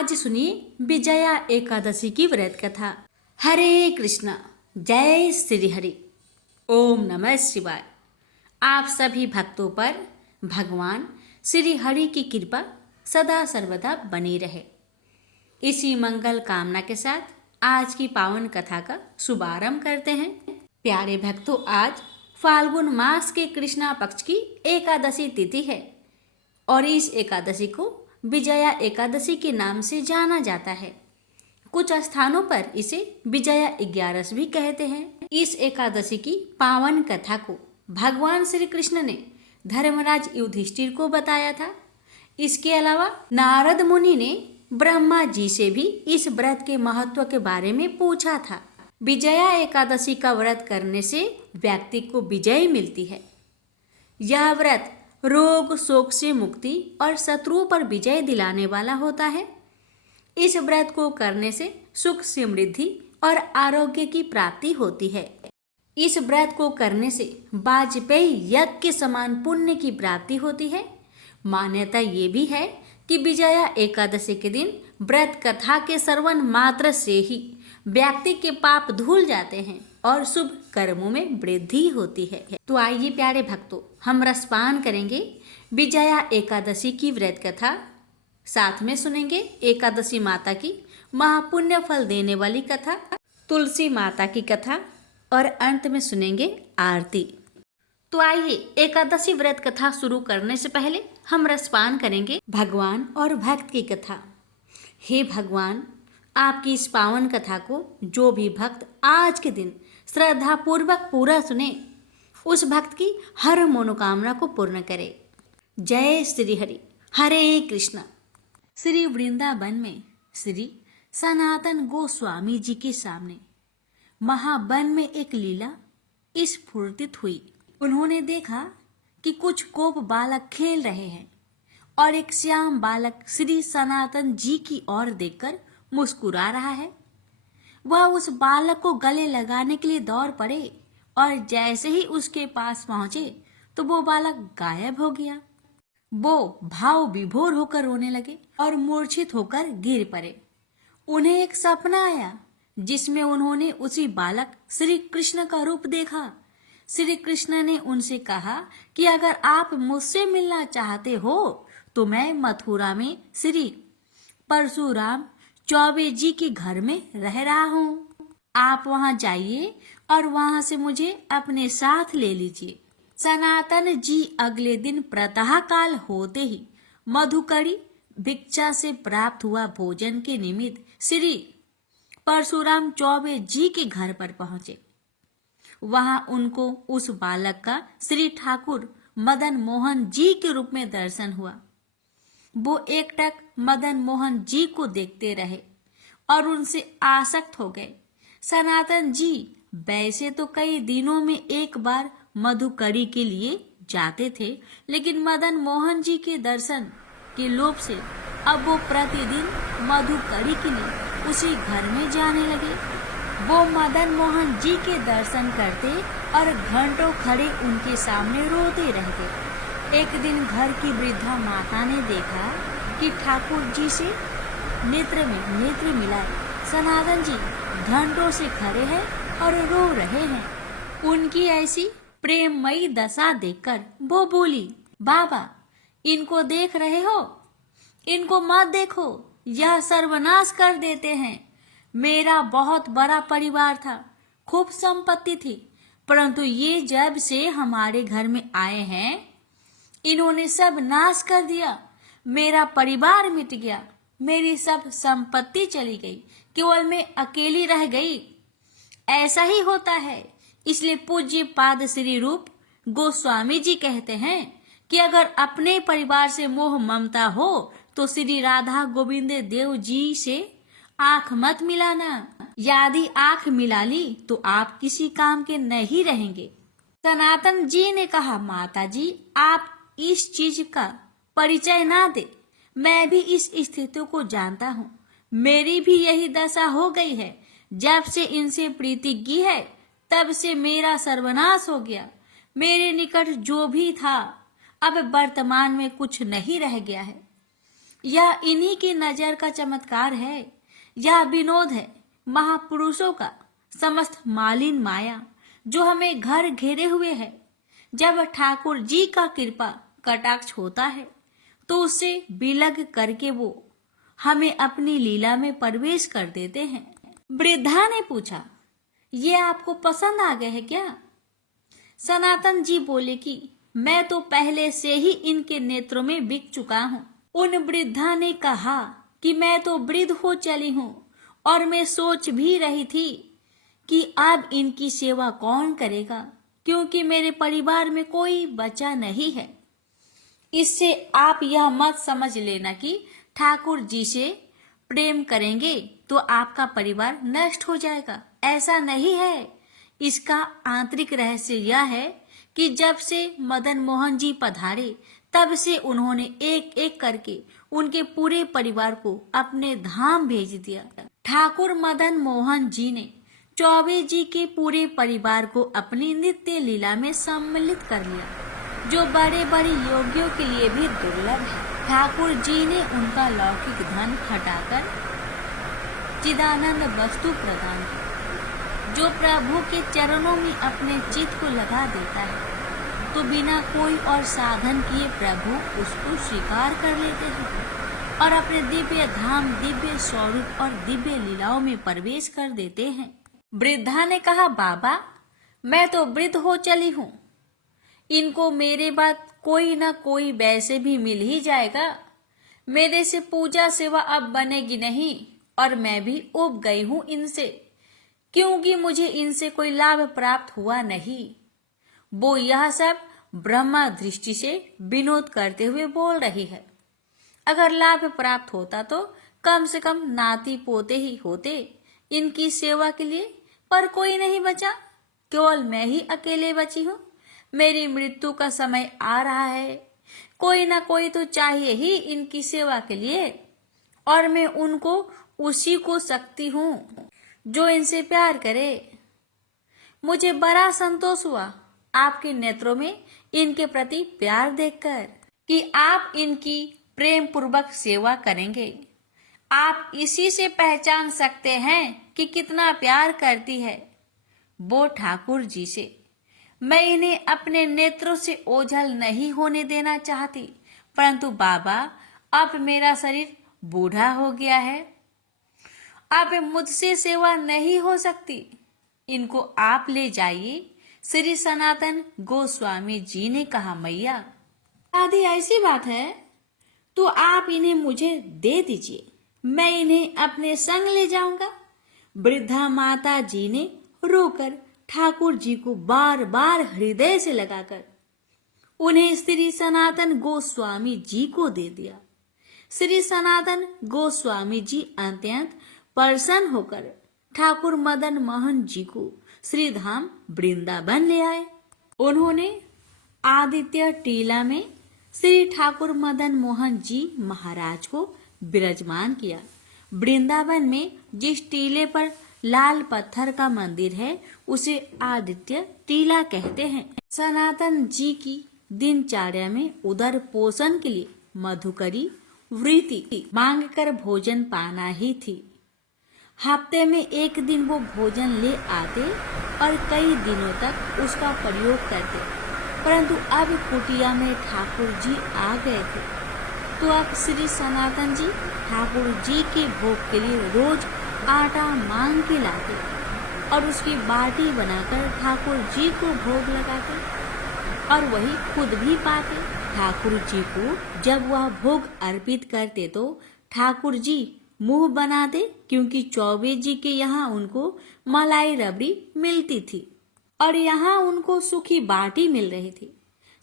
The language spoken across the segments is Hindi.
आज सुनिए विजया एकादशी की व्रत कथा। हरे कृष्णा, जय श्री हरि, ओम नमः शिवाय। आप सभी भक्तों पर भगवान श्री हरि की कृपा सदा सर्वदा बनी रहे। इसी मंगल कामना के साथ आज की पावन कथा का शुभारंभ करते हैं। प्यारे भक्तों, आज फाल्गुन मास के कृष्णा पक्ष की एकादशी तिथि है और इस एकादशी को विजया एकादशी के नाम से जाना जाता है। कुछ स्थानों पर इसे विजया 11 भी कहते हैं। इस एकादशी की पावन कथा को भगवान श्री कृष्ण ने धर्मराज युधिष्ठिर को बताया था। इसके अलावा नारद मुनि ने ब्रह्मा जी से भी इस व्रत के महत्व के बारे में पूछा था। विजया एकादशी का व्रत करने से व्यक्ति को विजय मिलती है। यह व्रत रोग शोक से मुक्ति और शत्रुओं पर विजय दिलाने वाला होता है। इस व्रत को करने से सुख समृद्धि और आरोग्य की प्राप्ति होती है। इस व्रत को करने से वाजपेयी यज्ञ के समान पुण्य की प्राप्ति होती है। मान्यता ये भी है कि विजया एकादशी के दिन व्रत कथा के श्रवण मात्र से ही व्यक्ति के पाप धुल जाते हैं और शुभ कर्मों में वृद्धि होती है। तो आइए प्यारे भक्तों, हम रसपान करेंगे विजया एकादशी की व्रत कथा। साथ में सुनेंगे एकादशी माता की महापुण्य फल देने वाली कथा, तुलसी माता की कथा और अंत में सुनेंगे आरती। तो आइए एकादशी व्रत कथा शुरू करने से पहले हम रसपान करेंगे भगवान और भक्त की कथा। हे भगवान, आपकी इस पावन कथा को जो भी भक्त आज के दिन श्रद्धा पूर्वक पूरा सुने, उस भक्त की हर मनोकामना को पूर्ण करे। जय श्री हरि। हरे कृष्णा। श्री वृंदावन में श्री सनातन गोस्वामी जी के सामने महावन में एक लीला स्फुरित हुई। उन्होंने देखा कि कुछ गोप बालक खेल रहे हैं और एक श्याम बालक श्री सनातन जी की ओर देखकर मुस्कुरा रहा है। वह उस बालक को गले लगाने के लिए दौड़ पड़े और जैसे ही उसके पास पहुंचे तो वो बालक गायब हो गया। वो भाव विभोर होकर रोने लगे और मूर्छित होकर गिर पड़े। उन्हें एक सपना आया जिसमें उन्होंने उसी बालक श्री कृष्ण का रूप देखा। श्री कृष्ण ने उनसे कहा कि अगर आप मुझसे मिलना चाहते हो तो मैं मथुरा में श्री परशुराम चौबे जी के घर में रह रहा हूँ। आप वहाँ जाइए और वहाँ से मुझे अपने साथ ले लीजिए। सनातन जी अगले दिन प्रातः काल होते ही मधुकरी भिक्षा से प्राप्त हुआ भोजन के निमित्त श्री परशुराम चौबे जी के घर पर पहुंचे। वहां उनको उस बालक का श्री ठाकुर मदन मोहन जी के रूप में दर्शन हुआ। वो एकटक मदन मोहन जी को देखते रहे और उनसे आसक्त हो गए। सनातन जी वैसे तो कई दिनों में एक बार मधुकरी के लिए जाते थे, लेकिन मदन मोहन जी के दर्शन के लोभ से अब वो प्रतिदिन मधुकरी के लिए उसी घर में जाने लगे। वो मदन मोहन जी के दर्शन करते और घंटों खड़े उनके सामने रोते रहते। एक दिन घर की वृद्धा माता ने देखा कि ठाकुर जी से नेत्र में नेत्र मिलाए सनातन जी घंटों से खड़े हैं और रो रहे हैं। उनकी ऐसी प्रेममयी दशा देखकर वो बोली, बाबा, इनको देख रहे हो? इनको मत देखो, यह सर्वनाश कर देते हैं। मेरा बहुत बड़ा परिवार था, खूब संपत्ति थी, परंतु ये जब से हमारे घर में आए हैं इन्होंने सब नाश कर दिया। मेरा परिवार मिट गया, मेरी सब संपत्ति चली गई, केवल मैं अकेली रह गई। ऐसा ही होता है। इसलिए पूज्य पाद श्री रूप गोस्वामी जी कहते हैं कि अगर अपने परिवार से मोह ममता हो तो श्री राधा गोविंद देव जी से आंख मत मिलाना। यदि आंख मिला ली तो आप किसी काम के नहीं रहेंगे। सनातन जी ने कहा, माता जी, आप इस चीज का परिचय ना दे। मैं भी इस स्थिति को जानता हूँ। मेरी भी यही दशा हो गई है। जब से इनसे प्रीति की है तब से मेरा सर्वनाश हो गया। मेरे निकट जो भी था अब वर्तमान में कुछ नहीं रह गया है। यह इन्हीं की नजर का चमत्कार है, यह विनोद है महापुरुषों का, समस्त मालिन माया जो हमें घर घेरे हुए है। जब ठाकुर जी का कृपा कटाक्ष होता है तो उससे विलग करके वो हमें अपनी लीला में प्रवेश कर देते हैं। वृद्धा ने पूछा, ये आपको पसंद आ गए हैं क्या? सनातन जी बोले कि मैं तो पहले से ही इनके नेत्रों में बिक चुका हूँ। उन वृद्धा ने कहा कि मैं तो वृद्ध हो चली हूँ और मैं सोच भी रही थी कि अब इनकी सेवा कौन करेगा, क्योंकि मेरे परिवार में कोई बचा नहीं है। इससे आप यह मत समझ लेना कि ठाकुर जी से प्रेम करेंगे तो आपका परिवार नष्ट हो जाएगा, ऐसा नहीं है। इसका आंतरिक रहस्य यह है कि जब से मदन मोहन जी पधारे तब से उन्होंने एक एक करके उनके पूरे परिवार को अपने धाम भेज दिया। ठाकुर मदन मोहन जी ने चौबे जी के पूरे परिवार को अपनी नित्य लीला में सम्मिलित कर लिया, जो बड़े बड़े योगियों के लिए भी दुर्लभ है। ठाकुर जी ने उनका लौकिक धन हटाकर चिदानंद वस्तु प्रदान की। जो प्रभु के चरणों में अपने चित्त को लगा देता है तो बिना कोई और साधन किए प्रभु उसको स्वीकार कर लेते हैं और अपने दिव्य धाम, दिव्य स्वरूप और दिव्य लीलाओं में प्रवेश कर देते हैं। वृद्धा ने कहा, बाबा मैं तो वृद्ध हो चली हूँ, इनको मेरे बाद कोई न कोई वैसे भी मिल ही जाएगा। मेरे से पूजा सेवा अब बनेगी नहीं और मैं भी उब गई हूँ इनसे, क्योंकि मुझे इनसे कोई लाभ प्राप्त हुआ नहीं। वो यह सब ब्रह्मा दृष्टि से विनोद करते हुए बोल रही है। अगर लाभ प्राप्त होता तो कम से कम नाती पोते ही होते इनकी सेवा के लिए, पर कोई नहीं बचा, केवल मैं ही अकेले बची हूँ। मेरी मृत्यु का समय आ रहा है, कोई ना कोई तो चाहिए ही इनकी सेवा के लिए, और मैं उनको उसी को सकती हूँ जो इनसे प्यार करे। मुझे बड़ा संतोष हुआ आपके नेत्रों में इनके प्रति प्यार देखकर कि आप इनकी प्रेम पूर्वक सेवा करेंगे। आप इसी से पहचान सकते हैं कि कितना प्यार करती है वो ठाकुर जी से। मैं इन्हें अपने नेत्रों से ओझल नहीं होने देना चाहती, परंतु बाबा अब मेरा शरीर बूढ़ा हो गया है, अब मुझसे सेवा नहीं हो सकती। इनको आप ले जाइए। श्री सनातन गोस्वामी जी ने कहा, मैया आदि ऐसी बात है तो आप इन्हें मुझे दे दीजिए, मैं इन्हें अपने संग ले जाऊंगा। वृद्धा माता जी ने रोकर ठाकुर जी को बार बार हृदय से लगाकर उन्हें श्री सनातन गोस्वामी जी को दे दिया। श्री सनातन गोस्वामी जी अत्यंत प्रसन्न होकर ठाकुर मदन मोहन जी को श्री धाम वृंदावन ले आए। उन्होंने आदित्य टीला में श्री ठाकुर मदन मोहन जी महाराज को विराजमान किया। वृंदावन में जिस टीले पर लाल पत्थर का मंदिर है उसे आदित्य टीला कहते हैं। सनातन जी की दिनचर्या में उदर पोषण के लिए मधुकरी वृत्ति मांगकर भोजन पाना ही थी। हफ्ते में एक दिन वो भोजन ले आते और कई दिनों तक उसका प्रयोग करते, परंतु अब कुटिया में ठाकुर जी आ गए थे तो अब श्री सनातन जी ठाकुर जी के भोग के लिए रोज आटा मांग के लाते और उसकी बाटी बनाकर ठाकुर जी को भोग लगाते और वही खुद भी पाते। ठाकुर जी को जब वह भोग अर्पित करते तो ठाकुर जी मुंह बनाते, क्योंकि चौबे जी के यहाँ उनको मलाई रबड़ी मिलती थी और यहाँ उनको सूखी बाटी मिल रही थी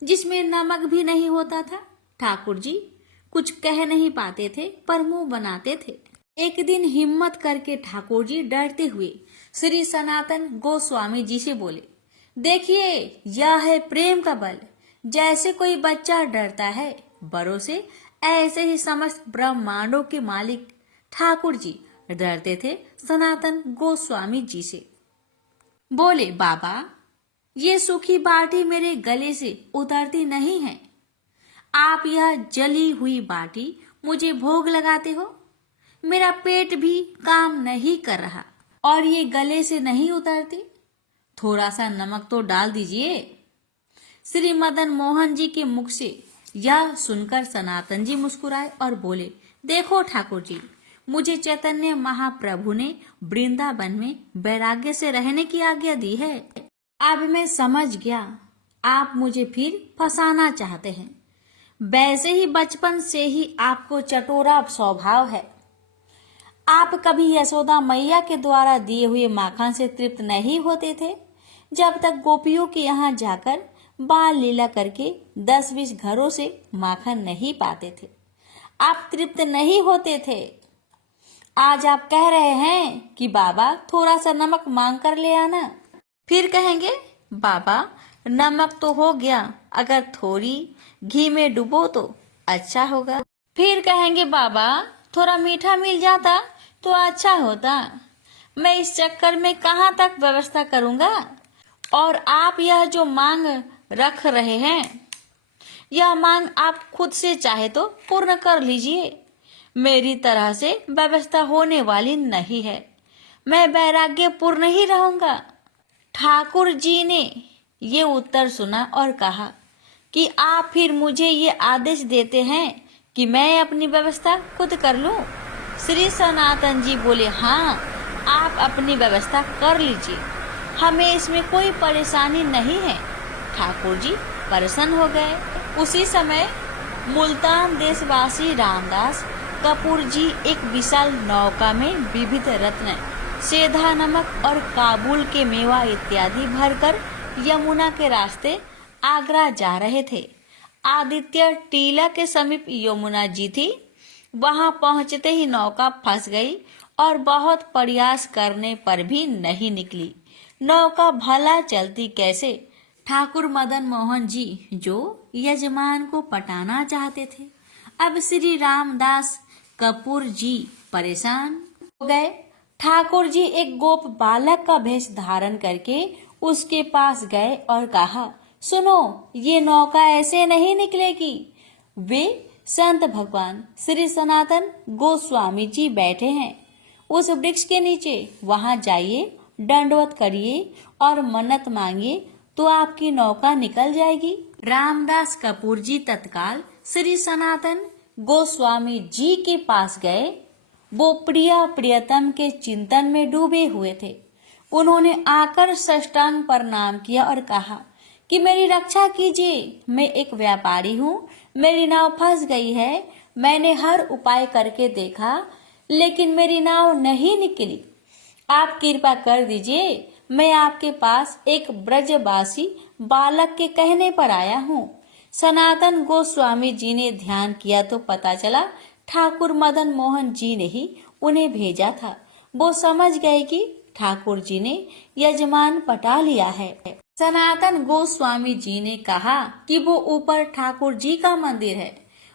जिसमें नमक भी नहीं होता था। ठाकुर जी कुछ कह नहीं पाते थे पर मुंह बनाते थे। एक दिन हिम्मत करके ठाकुर जी डरते हुए श्री सनातन गोस्वामी जी से बोले, देखिए यह है प्रेम का बल। जैसे कोई बच्चा डरता है बड़ों से, ऐसे ही समस्त ब्रह्मांडों के मालिक ठाकुर जी डरते थे सनातन गोस्वामी जी से। बोले, बाबा ये सूखी बाटी मेरे गले से उतरती नहीं है, आप यह जली हुई बाटी मुझे भोग लगाते हो? मेरा पेट भी काम नहीं कर रहा और ये गले से नहीं उतरती। थोड़ा सा नमक तो डाल दीजिए। श्री मदन मोहन जी के मुख से यह सुनकर सनातन जी मुस्कुराए और बोले, देखो ठाकुर जी, मुझे चैतन्य महाप्रभु ने वृंदावन में वैराग्य से रहने की आज्ञा दी है। अब मैं समझ गया, आप मुझे फिर फंसाना चाहते हैं। वैसे ही बचपन से ही आपको चटोरा स्वभाव है। आप कभी यशोदा मैया के द्वारा दिए हुए माखन से तृप्त नहीं होते थे, जब तक गोपियों के यहाँ जाकर बाल लीला करके 10-20 घरों से माखन नहीं पाते थे। आप तृप्त नहीं होते थे। आज आप कह रहे हैं कि बाबा थोड़ा सा नमक मांग कर ले आना। फिर कहेंगे, बाबा नमक तो हो गया, अगर थोड़ी घी में डुबो तो अच्छा होगा। फिर कहेंगे, बाबा थोड़ा मीठा मिल जाता तो अच्छा होता। मैं इस चक्कर में कहाँ तक व्यवस्था करूँगा? और आप यह जो मांग रख रहे हैं, यह मांग आप खुद से चाहे तो पूर्ण कर लीजिए। मेरी तरह से व्यवस्था होने वाली नहीं है। मैं वैराग्य पूर्ण ही रहूंगा। ठाकुर जी ने ये उत्तर सुना और कहा कि आप फिर मुझे ये आदेश देते हैं कि मैं अपनी व्यवस्था खुद कर लूं? श्री सनातन जी बोले, हाँ, आप अपनी व्यवस्था कर लीजिए, हमें इसमें कोई परेशानी नहीं है। ठाकुर जी प्रसन्न हो गए। उसी समय मुल्तान देशवासी रामदास कपूर जी एक विशाल नौका में विविध रत्न, सेधा नमक और काबुल के मेवा इत्यादि भरकर यमुना के रास्ते आगरा जा रहे थे। आदित्य टीला के समीप यमुना जी थी। वहां पहुंचते ही नौका फंस गई और बहुत प्रयास करने पर भी नहीं निकली। नौका भला चलती कैसे? ठाकुर मदन मोहन जी जो यजमान को पटाना चाहते थे, अब श्री रामदास कपूर जी परेशान हो गए। ठाकुर जी एक गोप बालक का भेष धारण करके उसके पास गए और कहा, सुनो, ये नौका ऐसे नहीं निकलेगी। वे संत भगवान श्री सनातन गोस्वामी जी बैठे हैं उस वृक्ष के नीचे, वहां जाइए, दंडवत करिए और मन्नत मांगिए तो आपकी नौका निकल जाएगी। रामदास कपूर जी तत्काल श्री सनातन गोस्वामी जी के पास गए। वो प्रिया प्रियतम के चिंतन में डूबे हुए थे। उन्होंने आकर साष्टांग प्रणाम किया और कहा कि मेरी रक्षा कीजिए, मैं एक व्यापारी हूँ, मेरी नाव फंस गई है। मैंने हर उपाय करके देखा लेकिन मेरी नाव नहीं निकली। आप कृपा कर दीजिए, मैं आपके पास एक ब्रजवासी बालक के कहने पर आया हूँ। सनातन गोस्वामी जी ने ध्यान किया तो पता चला ठाकुर मदन मोहन जी ने ही उन्हें भेजा था। वो समझ गए कि ठाकुर जी ने यजमान पटा लिया है। सनातन गोस्वामी जी ने कहा कि वो ऊपर ठाकुर जी का मंदिर है,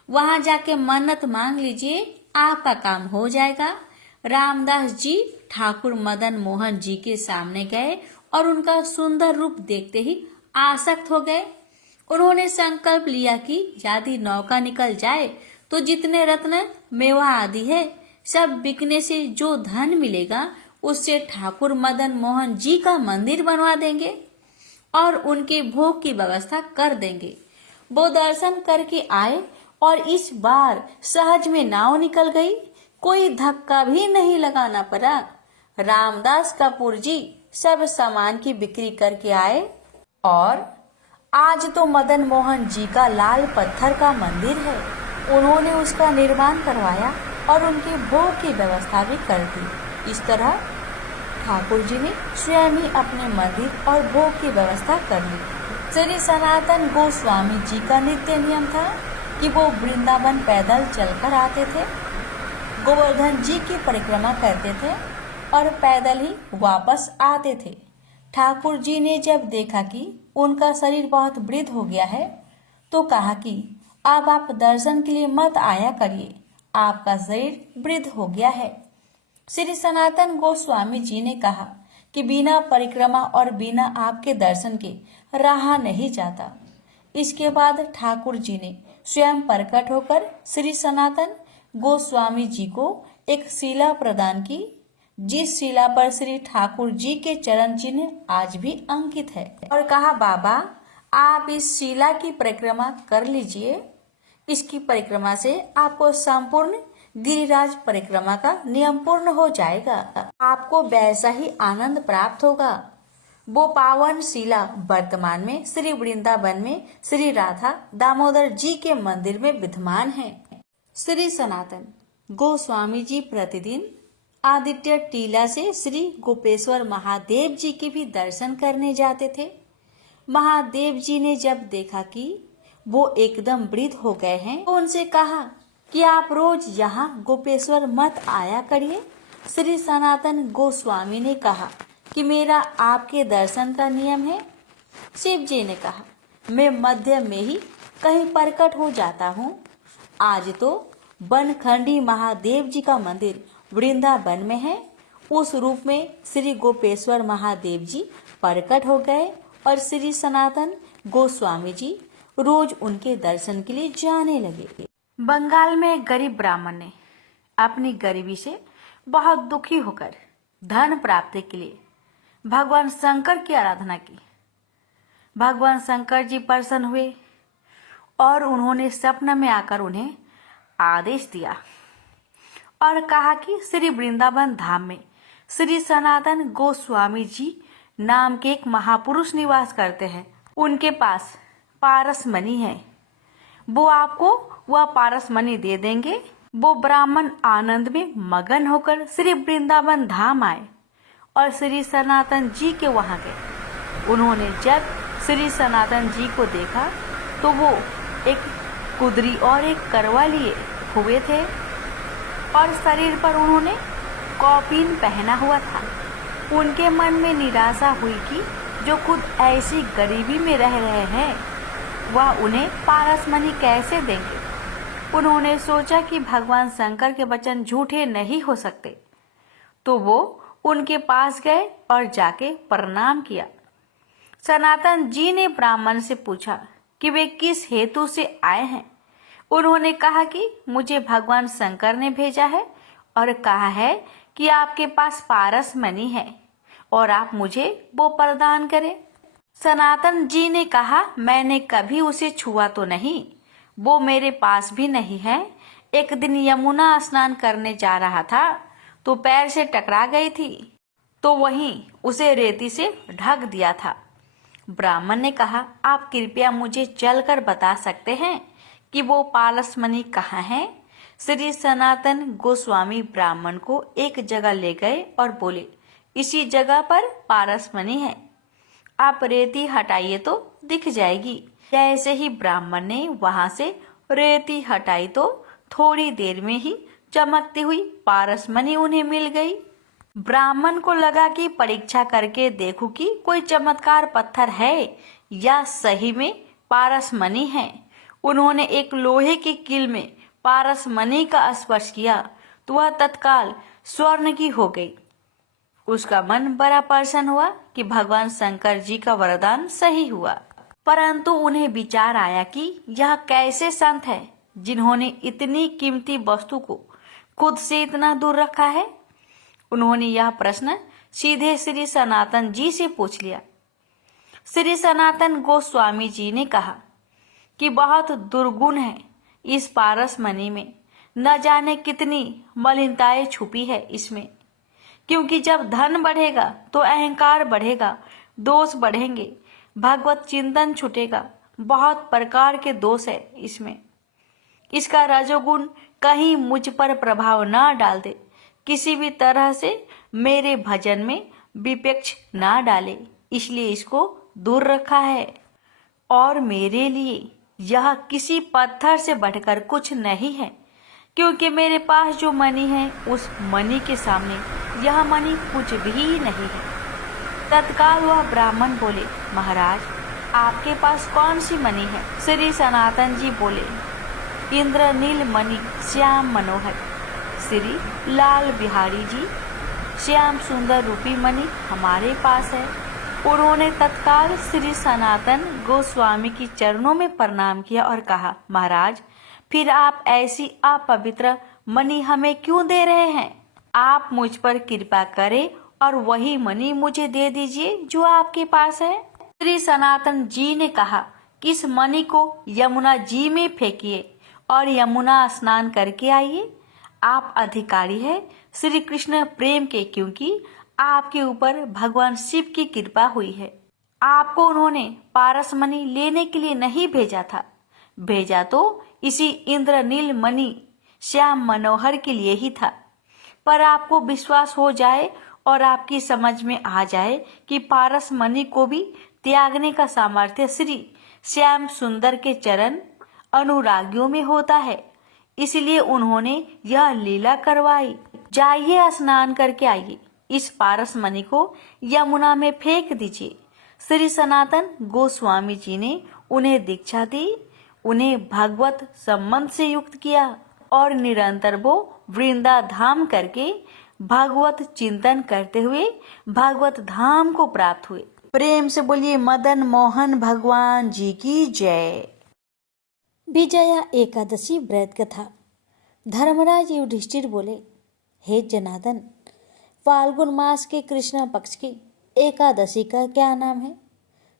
वहां जाके मन्नत मांग लीजिए, आपका काम हो जाएगा। रामदास जी ठाकुर मदन मोहन जी के सामने गए और उनका सुंदर रूप देखते ही आसक्त हो गए। उन्होंने संकल्प लिया कि यदि नौका निकल जाए तो जितने रत्न मेवा आदि है सब बिकने से जो धन मिलेगा उससे ठाकुर मदन मोहन जी का मंदिर बनवा देंगे और उनके भोग की व्यवस्था कर देंगे। वो दर्शन करके आए और इस बार सहज में नाव निकल गई, कोई धक्का भी नहीं लगाना पड़ा। रामदास कपूर जी सब सामान की बिक्री करके आए और आज तो मदन मोहन जी का लाल पत्थर का मंदिर है। उन्होंने उसका निर्माण करवाया और उनके भोग की व्यवस्था भी कर दी। इस तरह ठाकुर जी ने स्वयं ही अपने मंदिर और भोग की व्यवस्था कर ली। श्री सनातन गोस्वामी जी का नित्य नियम था कि वो वृंदावन पैदल चलकर आते थे, गोवर्धन जी की परिक्रमा करते थे और पैदल ही वापस आते थे। ठाकुर जी ने जब देखा कि उनका शरीर बहुत वृद्ध हो गया है तो कहा कि अब आप दर्शन के लिए मत आया करिए, आपका शरीर वृद्ध हो गया है। श्री सनातन गोस्वामी जी ने कहा कि बिना परिक्रमा और बिना आपके दर्शन के रहा नहीं जाता। इसके बाद ठाकुर जी ने स्वयं प्रकट होकर श्री सनातन गोस्वामी जी को एक शिला प्रदान की, जिस शिला पर श्री ठाकुर जी के चरण चिन्ह आज भी अंकित है, और कहा बाबा आप इस शिला की परिक्रमा कर लीजिए। इसकी परिक्रमा से आपको संपूर्ण गिरिराज परिक्रमा का नियम पूर्ण हो जाएगा। आपको वैसा ही आनंद प्राप्त होगा। वो पावन शिला वर्तमान में श्री वृंदावन में श्री राधा दामोदर जी के मंदिर में विद्यमान है। श्री सनातन गोस्वामी जी प्रतिदिन आदित्य टीला से श्री गोपेश्वर महादेव जी के भी दर्शन करने जाते थे। महादेव जी ने जब देखा कि वो एकदम वृद्ध हो गए हैं, तो उनसे कहा कि आप रोज यहाँ गोपेश्वर मत आया करिए। श्री सनातन गोस्वामी ने कहा कि मेरा आपके दर्शन का नियम है। शिव जी ने कहा मैं मध्य में ही कहीं प्रकट हो जाता हूँ। आज तो बनखंडी महादेव जी का मंदिर वृंदावन में है। उस रूप में श्री गोपेश्वर महादेव जी प्रकट हो गए और श्री सनातन गोस्वामी जी रोज उनके दर्शन के लिए जाने लगे। बंगाल में एक गरीब ब्राह्मण ने अपनी गरीबी से बहुत दुखी होकर धन प्राप्ति के लिए भगवान शंकर की आराधना की। भगवान शंकर जी प्रसन्न हुए और उन्होंने सपने में आकर उन्हें आदेश दिया और कहा कि श्री वृंदावन धाम में श्री सनातन गोस्वामी जी नाम के एक महापुरुष निवास करते हैं। उनके पास पारस मणि है, वो आपको वह पारस मणि दे देंगे। वो ब्राह्मण आनंद में मगन होकर श्री वृंदावन धाम आए और श्री सनातन जी के वहां गए। उन्होंने जब श्री सनातन जी को देखा तो वो एक कुदरी और एक करवा लिए हुए थे और शरीर पर उन्होंने कौपीन पहना हुआ था। उनके मन में निराशा हुई कि जो खुद ऐसी गरीबी में रह रहे हैं वह उन्हें पारस मणि कैसे देंगे। उन्होंने सोचा कि भगवान शंकर के वचन झूठे नहीं हो सकते, तो वो उनके पास गए और जाके प्रणाम किया। सनातन जी ने ब्राह्मण से पूछा कि वे किस हेतु से आए हैं। उन्होंने कहा कि मुझे भगवान शंकर ने भेजा है और कहा है कि आपके पास पारस मणि है और आप मुझे वो प्रदान करें। सनातन जी ने कहा मैंने कभी उसे छुआ तो नहीं, वो मेरे पास भी नहीं है। एक दिन यमुना स्नान करने जा रहा था तो पैर से टकरा गई थी, तो वहीं उसे रेती से ढक दिया था। ब्राह्मण ने कहा आप कृपया मुझे चलकर बता सकते हैं कि वो पारस मणि कहाँ है। श्री सनातन गोस्वामी ब्राह्मण को एक जगह ले गए और बोले इसी जगह पर पारस मणि है, आप रेती हटाइए तो दिख जाएगी। जैसे ही ब्राह्मण ने वहां से रेती हटाई तो थोड़ी देर में ही चमकती हुई पारस मणि उन्हें मिल गई। ब्राह्मण को लगा कि परीक्षा करके देखूं कि कोई चमत्कार पत्थर है या सही में पारस मणि है। उन्होंने एक लोहे की कील में पारस मणि का स्पर्श किया तो वह तत्काल स्वर्ण की हो गई। उसका मन बड़ा प्रसन्न हुआ कि भगवान शंकर जी का वरदान सही हुआ। परंतु उन्हें विचार आया कि यह कैसे संत है जिन्होंने इतनी कीमती वस्तु को खुद से इतना दूर रखा है। उन्होंने यह प्रश्न सीधे श्री सनातन जी से पूछ लिया। श्री सनातन गोस्वामी जी ने कहा कि बहुत दुर्गुण है इस पारस मणि में, न जाने कितनी मलिनताएं छुपी है इसमें। क्योंकि जब धन बढ़ेगा तो अहंकार बढ़ेगा, दोष बढ़ेंगे, भगवत चिंतन छूटेगा। बहुत प्रकार के दोष है इसमें। इसका रजोगुण कहीं मुझ पर प्रभाव ना डाल दे, किसी भी तरह से मेरे भजन में विपक्ष ना डाले, इसलिए इसको दूर रखा है। और मेरे लिए यह किसी पत्थर से बढ़कर कुछ नहीं है, क्योंकि मेरे पास जो मणि है उस मणि के सामने यह मणि कुछ भी नहीं है। तत्काल वह ब्राह्मण बोले महाराज आपके पास कौन सी मणि है। श्री सनातन जी बोले इंद्रनील मणि श्याम मनोहर श्री लाल बिहारी जी श्याम सुंदर रूपी मणि हमारे पास है। उन्होंने तत्काल श्री सनातन गोस्वामी की चरणों में प्रणाम किया और कहा महाराज फिर आप ऐसी अपवित्र मणि हमें क्यों दे रहे हैं? आप मुझ पर कृपा करें और वही मणि मुझे दे दीजिए जो आपके पास है। श्री सनातन जी ने कहा कि इस मणि को यमुना जी में फेंकिए और यमुना स्नान करके आइए। आप अधिकारी है श्री कृष्ण प्रेम के, क्योंकि आपके ऊपर भगवान शिव की कृपा हुई है। आपको उन्होंने पारस मणि लेने के लिए नहीं भेजा था, भेजा तो इसी इंद्रनील मणि श्याम मनोहर के लिए ही था। पर आपको विश्वास हो जाए और आपकी समझ में आ जाए कि पारस मणि को भी त्यागने का सामर्थ्य श्री श्याम सुंदर के चरण अनुरागियों में होता है, इसलिए उन्होंने यह लीला करवाई। जाइए स्नान करके आइए, इस पारस मणि को यमुना में फेंक दीजिए। श्री सनातन गोस्वामी जी ने उन्हें दीक्षा दी, उन्हें भगवत संबंध से युक्त किया और निरंतर वो वृंदा धाम करके भगवत चिंतन करते हुए भगवत धाम को प्राप्त हुए। प्रेम से बोलिए मदन मोहन भगवान जी की जय। विजया एकादशी व्रत कथा। धर्मराज युधिष्ठिर बोले, हे जनार्दन, फाल्गुन मास के कृष्ण पक्ष की एकादशी का क्या नाम है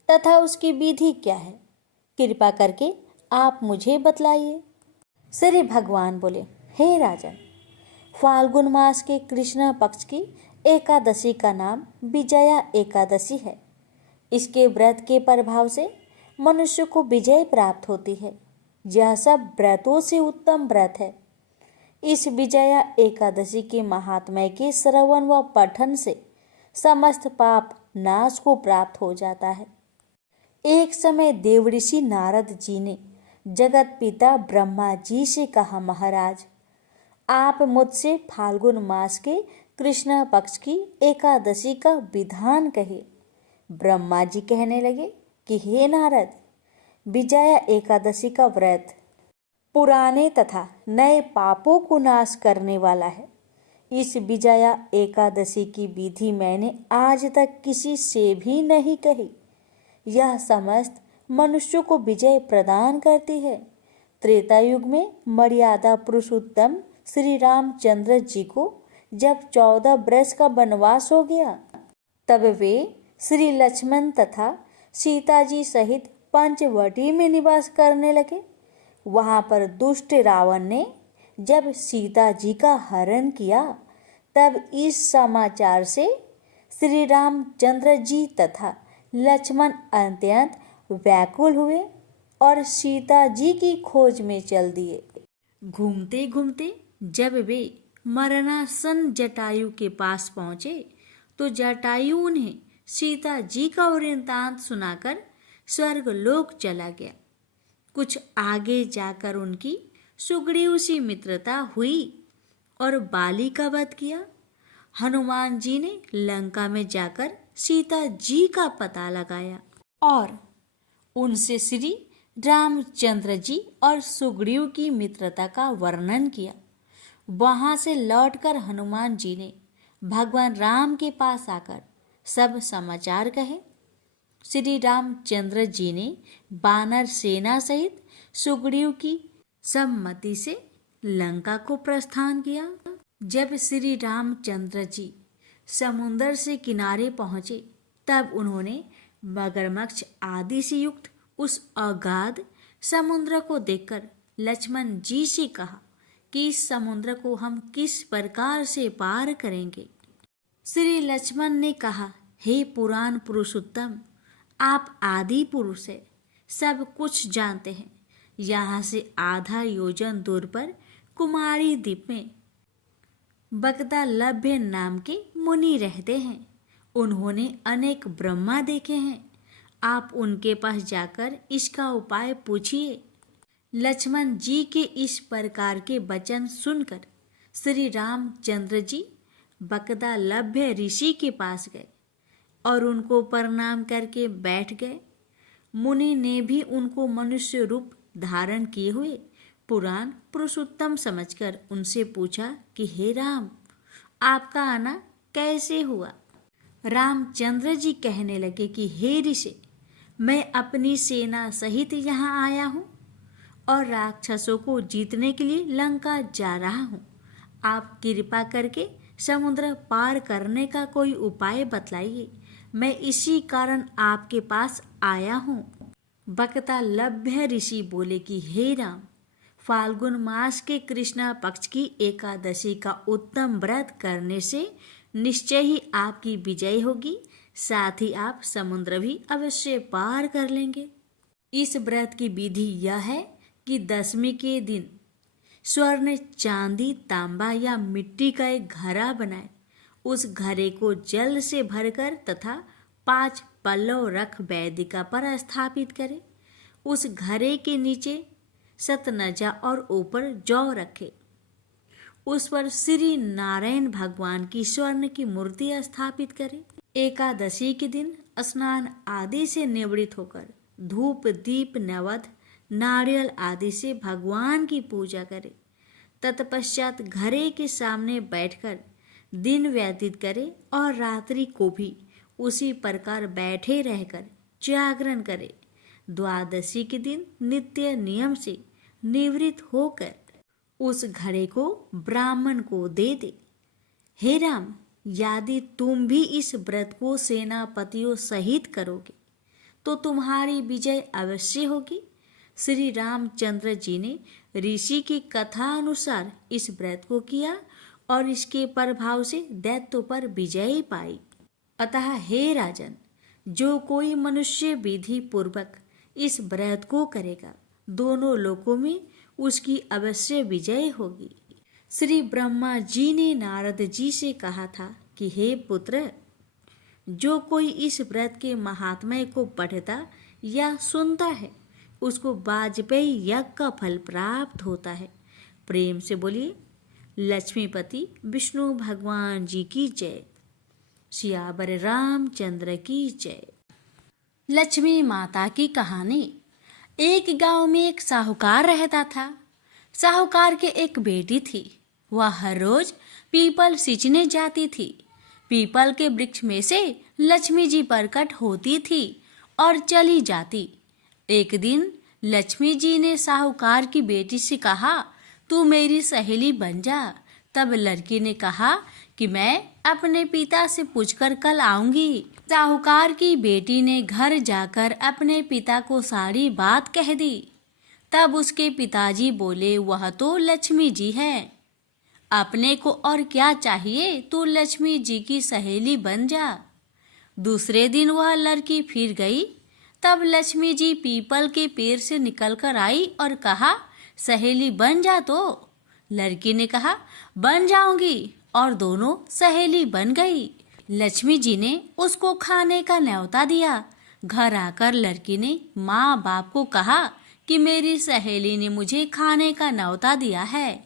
तथा उसकी विधि क्या है? कृपा करके आप मुझे बतलाइए। श्री भगवान बोले, हे राजन, फाल्गुन मास के कृष्ण पक्ष की एकादशी का नाम विजया एकादशी है। इसके व्रत के प्रभाव से मनुष्य को विजय प्राप्त होती है। यह सब व्रतों से उत्तम व्रत है। इस विजया एकादशी के महात्म्य के श्रवण व पठन से समस्त पाप नाश को प्राप्त हो जाता है। एक समय देवऋषि नारद जी ने जगत पिता ब्रह्मा जी से कहा, महाराज, आप मुझसे फाल्गुन मास के कृष्ण पक्ष की एकादशी का विधान कहिए। ब्रह्मा जी कहने लगे कि हे नारद, विजया एकादशी का व्रत पुराने तथा नए पापों को नाश करने वाला है। इस विजया एकादशी की विधि मैंने आज तक किसी से भी नहीं कही। यह समस्त मनुष्यों को विजय प्रदान करती है। त्रेता युग में मर्यादा पुरुषोत्तम श्री रामचंद्र जी को जब 14 वर्ष का वनवास हो गया, तब वे श्री लक्ष्मण तथा सीता जी सहित पंचवटी में निवास करने लगे। वहां पर दुष्ट रावण ने जब सीता जी का हरण किया, तब इस समाचार से श्री रामचंद्र जी तथा लक्ष्मण अत्यंत व्याकुल हुए और सीता जी की खोज में चल दिए। घूमते घूमते जब वे मरणासन जटायु के पास पहुंचे, तो जटायु उन्हें सीता जी का वृत्तांत सुनाकर स्वर्गलोक चला गया। कुछ आगे जाकर उनकी सुग्रीव सी मित्रता हुई और बाली का वध किया। हनुमान जी ने लंका में जाकर सीता जी का पता लगाया और उनसे श्री रामचंद्र जी और सुग्रीव की मित्रता का वर्णन किया। वहां से लौटकर हनुमान जी ने भगवान राम के पास आकर सब समाचार कहे। श्री रामचंद्र जी ने वानर सेना सहित सुग्रीव की सम्मति से लंका को प्रस्थान किया। जब श्री रामचंद्र जी समुंदर से किनारे पहुंचे, तब उन्होंने मगरमच्छ आदि से युक्त उस अगाध समुद्र को देखकर लक्ष्मण जी से कहा कि इस समुद्र को हम किस प्रकार से पार करेंगे। श्री लक्ष्मण ने कहा, हे पुराण पुरुषोत्तम, आप आदि पुरुष है, सब कुछ जानते हैं। यहाँ से आधा योजन दूर पर कुमारी द्वीप में बगदालभ्य नाम के मुनि रहते हैं। उन्होंने अनेक ब्रह्मा देखे हैं। आप उनके पास जाकर इसका उपाय पूछिए। लक्ष्मण जी के इस प्रकार के वचन सुनकर श्री रामचंद्र जी बगदालभ्य ऋषि के पास गए और उनको प्रणाम करके बैठ गए। मुनि ने भी उनको मनुष्य रूप धारण किए हुए पुराण पुरुषोत्तम समझकर उनसे पूछा कि हे राम, आपका आना कैसे हुआ? रामचंद्र जी कहने लगे कि हे ऋषि, मैं अपनी सेना सहित यहाँ आया हूँ और राक्षसों को जीतने के लिए लंका जा रहा हूँ। आप कृपा करके समुद्र पार करने का कोई उपाय बतलाइए। मैं इसी कारण आपके पास आया हूँ। वक्ता लभ्य ऋषि बोले कि हे राम, फाल्गुन मास के कृष्णा पक्ष की एकादशी का उत्तम व्रत करने से निश्चय ही आपकी विजय होगी, साथ ही आप समुद्र भी अवश्य पार कर लेंगे। इस व्रत की विधि यह है कि दशमी के दिन स्वर्ण, चांदी, तांबा या मिट्टी का एक घड़ा बनाए। उस घड़े को जल से भरकर तथा 5 पल्लव रख वेदिका पर स्थापित करें। उस घड़े के नीचे सतनजा और ऊपर जौ रखे। उस पर श्री नारायण भगवान की स्वर्ण की मूर्ति स्थापित करें। एकादशी के दिन स्नान आदि से निवृत्त होकर धूप, दीप, नैवेद्य, नारियल आदि से भगवान की पूजा करें। तत्पश्चात घड़े के सामने बैठकर दिन व्यतीत करें और रात्रि को भी उसी प्रकार बैठे रहकर जागरण करें। द्वादशी के दिन नित्य नियम से निवृत्त होकर उस घड़े को ब्राह्मण को दे दे। हे राम, यदि तुम भी इस व्रत को सेनापतियों सहित करोगे तो तुम्हारी विजय अवश्य होगी। श्री रामचंद्र जी ने ऋषि की कथा अनुसार इस व्रत को किया और इसके प्रभाव से दैत्यों पर विजय पाई। अतः हे राजन, जो कोई मनुष्य विधि पूर्वक इस व्रत को करेगा, दोनों लोकों में उसकी अवश्य विजय होगी। श्री ब्रह्मा जी ने नारद जी से कहा था कि हे पुत्र, जो कोई इस व्रत के महात्म्य को पढ़ता या सुनता है उसको वाजपेयी यज्ञ का फल प्राप्त होता है। प्रेम से बोलिए लक्ष्मीपति विष्णु भगवान जी की जय। सियावर रामचंद्र की जय। लक्ष्मी माता की कहानी। एक गांव में एक साहूकार रहता था। साहूकार के एक बेटी थी। वह हर रोज पीपल सींचने जाती थी। पीपल के वृक्ष में से लक्ष्मी जी प्रकट होती थी और चली जाती। एक दिन लक्ष्मी जी ने साहूकार की बेटी से कहा, तू मेरी सहेली बन जा। तब लड़की ने कहा कि मैं अपने पिता से पूछकर कल आऊंगी। साहूकार की बेटी ने घर जाकर अपने पिता को सारी बात कह दी। तब उसके पिताजी बोले, वह तो लक्ष्मी जी है, अपने को और क्या चाहिए, तू लक्ष्मी जी की सहेली बन जा। दूसरे दिन वह लड़की फिर गई। तब लक्ष्मी जी पीपल के पेड़ से निकलकर आई और कहा, सहेली बन जा। तो लड़की ने कहा, बन जाऊंगी, और दोनों सहेली बन गई। लक्ष्मी जी ने उसको खाने का न्योता दिया। घर आकर लड़की ने माँ बाप को कहा कि मेरी सहेली ने मुझे खाने का न्योता दिया है।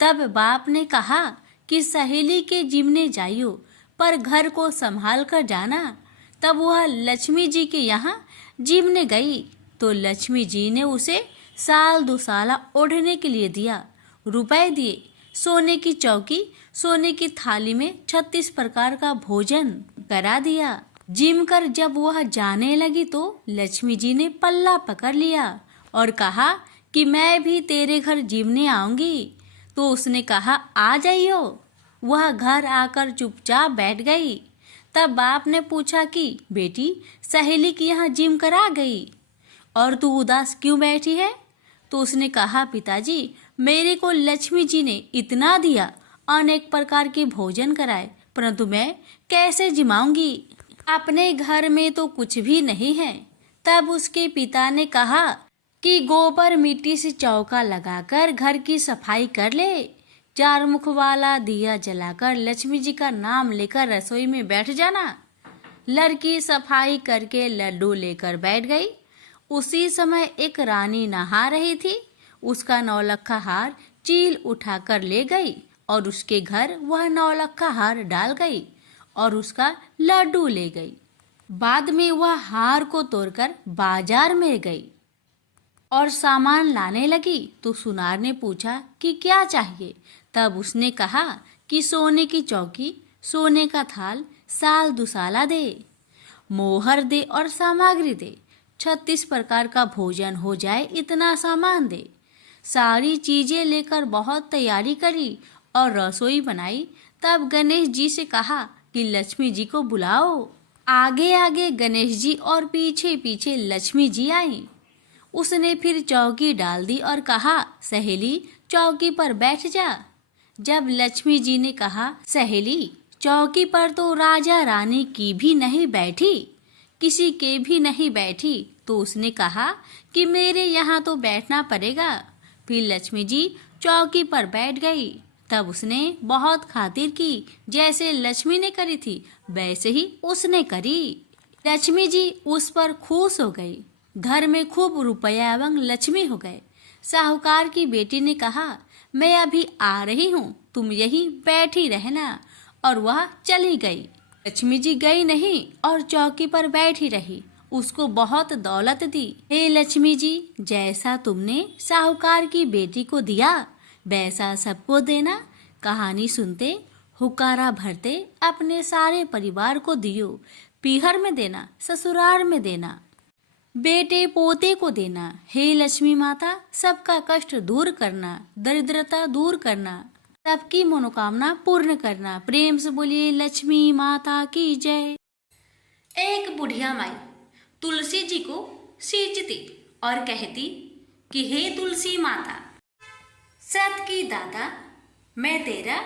तब बाप ने कहा कि सहेली के जिमने जाइयो, पर घर को संभाल कर जाना। तब वह लक्ष्मी जी के यहाँ जिमने गई तो लक्ष्मी जी ने उसे साल दुसाला ओढ़ने के लिए दिया, रुपए दिए, सोने की चौकी, सोने की थाली में 36 प्रकार का भोजन करा दिया। जिम कर जब वह जाने लगी तो लक्ष्मी जी ने पल्ला पकड़ लिया और कहा कि मैं भी तेरे घर जिमने आऊंगी। तो उसने कहा, आ जाइयो। वह घर आकर चुपचाप बैठ गई। तब बाप ने पूछा कि बेटी, सहेली की यहाँ जिम करा गई और तू उदास क्यों बैठी है? तो उसने कहा, पिताजी, मेरे को लक्ष्मी जी ने इतना दिया, अनेक प्रकार के भोजन कराए, परंतु मैं कैसे जिमाऊंगी? अपने घर में तो कुछ भी नहीं है। तब उसके पिता ने कहा कि गोबर मिट्टी से चौका लगाकर घर की सफाई कर ले। 4 मुख वाला दिया जलाकर लक्ष्मी जी का नाम लेकर रसोई में बैठ जाना। लड़की सफाई करके लड्डू लेकर बैठ गई। उसी समय एक रानी नहा रही थी। उसका नौलखा हार चील उठाकर ले गई और उसके घर वह नौलखा हार डाल गई और उसका लड्डू ले गई। बाद में वह हार को तोड़कर बाजार में गई और सामान लाने लगी तो सुनार ने पूछा कि क्या चाहिए? तब उसने कहा कि सोने की चौकी, सोने का थाल, साल दुसाला दे, मोहर दे और सामग्री दे। 36 प्रकार का भोजन हो जाए इतना सामान दे। सारी चीजें लेकर बहुत तैयारी करी और रसोई बनाई, तब गणेश जी से कहा कि लक्ष्मी जी को बुलाओ। आगे आगे गणेश जी और पीछे पीछे लक्ष्मी जी आई। उसने फिर चौकी डाल दी और कहा, सहेली चौकी पर बैठ जा। जब लक्ष्मी जी ने कहा, सहेली चौकी पर तो राजा रानी की भी नहीं बैठी, किसी के भी नहीं बैठी, तो उसने कहा कि मेरे यहाँ तो बैठना पड़ेगा। फिर लक्ष्मी जी चौकी पर बैठ गई। तब उसने बहुत खातिर की, जैसे लक्ष्मी ने करी थी वैसे ही उसने करी। लक्ष्मी जी उस पर खुश हो गई। घर में खूब रुपया एवं लक्ष्मी हो गए। साहूकार की बेटी ने कहा, मैं अभी आ रही हूँ, तुम यहीं बैठी रहना, और वह चली गई। लक्ष्मी जी गई नहीं और चौकी पर बैठी रही। उसको बहुत दौलत दी। हे लक्ष्मी जी, जैसा तुमने साहूकार की बेटी को दिया वैसा सबको देना। कहानी सुनते हुकारा भरते अपने सारे परिवार को दियो। पीहर में देना, ससुराल में देना, बेटे पोते को देना। हे लक्ष्मी माता, सबका कष्ट दूर करना, दरिद्रता दूर करना, सबकी मनोकामना पूर्ण करना। प्रेम से बोलिए लक्ष्मी माता की जय। एक बुढ़िया माई तुलसी जी को सींचती और कहती कि हे तुलसी माता, सत की दाता, मैं तेरा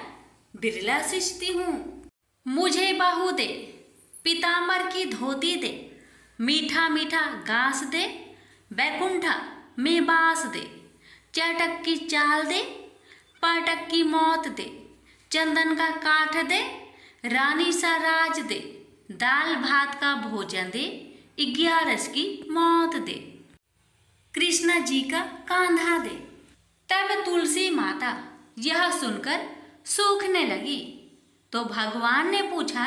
बिरला सींचती हूँ। मुझे बाहू दे, पीतांबर की धोती दे, मीठा मीठा घास दे, बैकुंठा में बास दे, चटक की चाल दे, पाटक की मौत दे, चंदन का काठ दे, रानी सा राज दे, दाल भात का भोजन दे, 11 की मौत दे, कृष्णा जी का कांधा दे। तब तुलसी माता यह सुनकर सूखने लगी। तो भगवान ने पूछा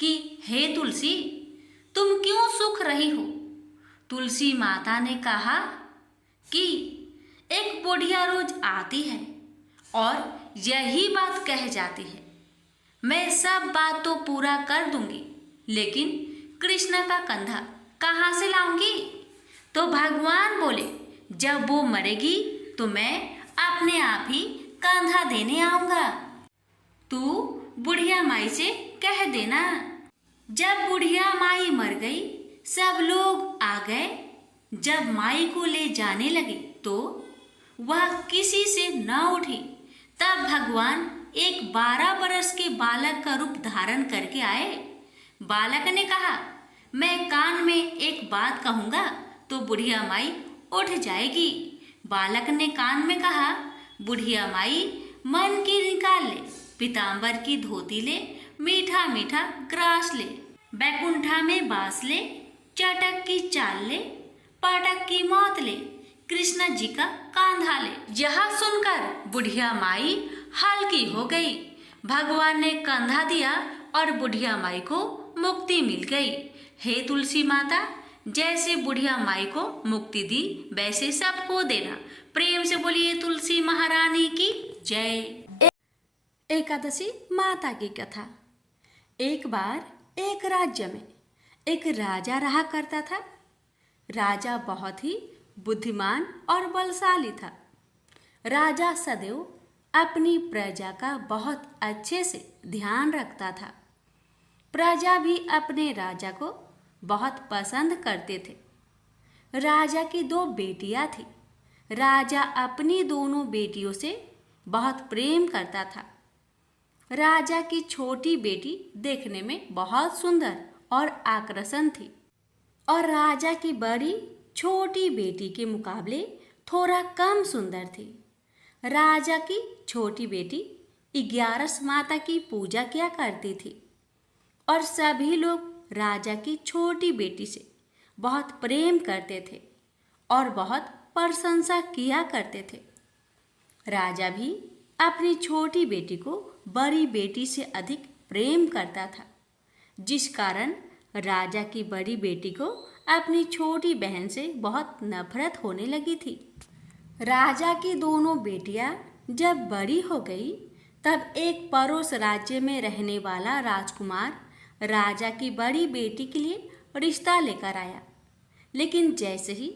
कि हे तुलसी, तुम क्यों सूख रही हो? तुलसी माता ने कहा कि एक बुढ़िया रोज आती है और यही बात कह जाती है, मैं सब बात तो पूरा कर दूंगी, लेकिन कृष्ण का कंधा कहाँ से लाऊंगी? तो भगवान बोले, जब वो मरेगी तो मैं अपने आप ही कंधा देने आऊंगा। तू बुढ़िया माई से कह देना। जब बुढ़िया माई मर गई, सब लोग आ गए। जब माई को ले जाने लगे तो वह किसी से न उठी। तब भगवान एक 12 बरस के बालक का रूप धारण करके आए। बालक ने कहा, मैं कान में एक बात कहूँगा तो बुढ़िया माई उठ जाएगी। बालक ने कान में कहा, बुढ़िया माई मन की निकाल ले, पीतांबर की धोती ले, मीठा मीठा ग्रास ले, बैकुंठा में बास ले, चटक की चाल ले, पाटक की मौत ले, कृष्ण जी का कांधा ले। यह सुनकर बुढ़िया माई हल्की हो गई। भगवान ने कंधा दिया और बुढ़िया माई को मुक्ति मिल गई। हे तुलसी माता, जैसे बुढ़िया माई को मुक्ति दी वैसे सबको देना। प्रेम से बोलिए तुलसी महारानी की जय। एकादशी माता की कथा। एक बार एक राज्य में एक राजा रहा करता था। राजा बहुत ही बुद्धिमान और बलशाली था। राजा सदैव अपनी प्रजा का बहुत अच्छे से ध्यान रखता था। प्रजा भी अपने राजा को बहुत पसंद करते थे। राजा की 2 बेटियां थी। राजा अपनी दोनों बेटियों से बहुत प्रेम करता था। राजा की छोटी बेटी देखने में बहुत सुंदर और आकर्षण थी और राजा की बड़ी छोटी बेटी के मुकाबले थोड़ा कम सुंदर थी। राजा की छोटी बेटी 11 माता की पूजा किया करती थी और सभी लोग राजा की छोटी बेटी से बहुत प्रेम करते थे और बहुत प्रशंसा किया करते थे। राजा भी अपनी छोटी बेटी को बड़ी बेटी से अधिक प्रेम करता था, जिस कारण राजा की बड़ी बेटी को अपनी छोटी बहन से बहुत नफरत होने लगी थी। राजा की दोनों बेटियां जब बड़ी हो गई, तब एक पड़ोस राज्य में रहने वाला राजकुमार राजा की बड़ी बेटी के लिए रिश्ता लेकर आया। लेकिन जैसे ही